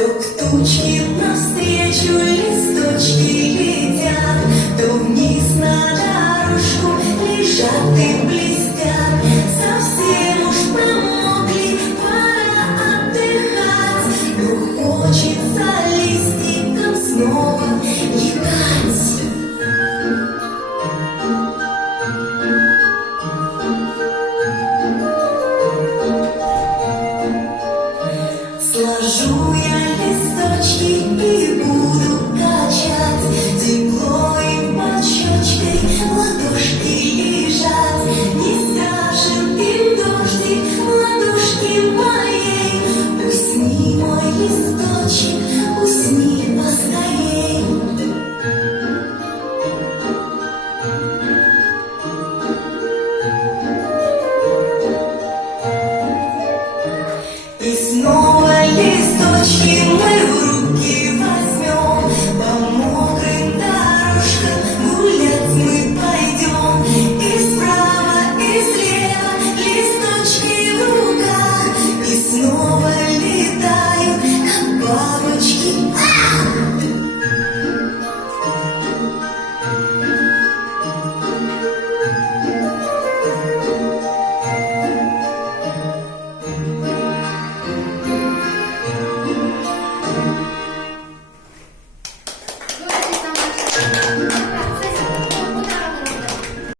То к тучке навстречу листочки летят, то вниз на дорожку лежат и блестят. Совсем уж промокли, пора отдыхать, но хочется листиком снова летать. Сложу я листочки и буду качать, тепло им под щечкой ладошки лежат. Не скажем им дождик ладошки моей, усни, мой листочек, усни поскорей. И снова листочки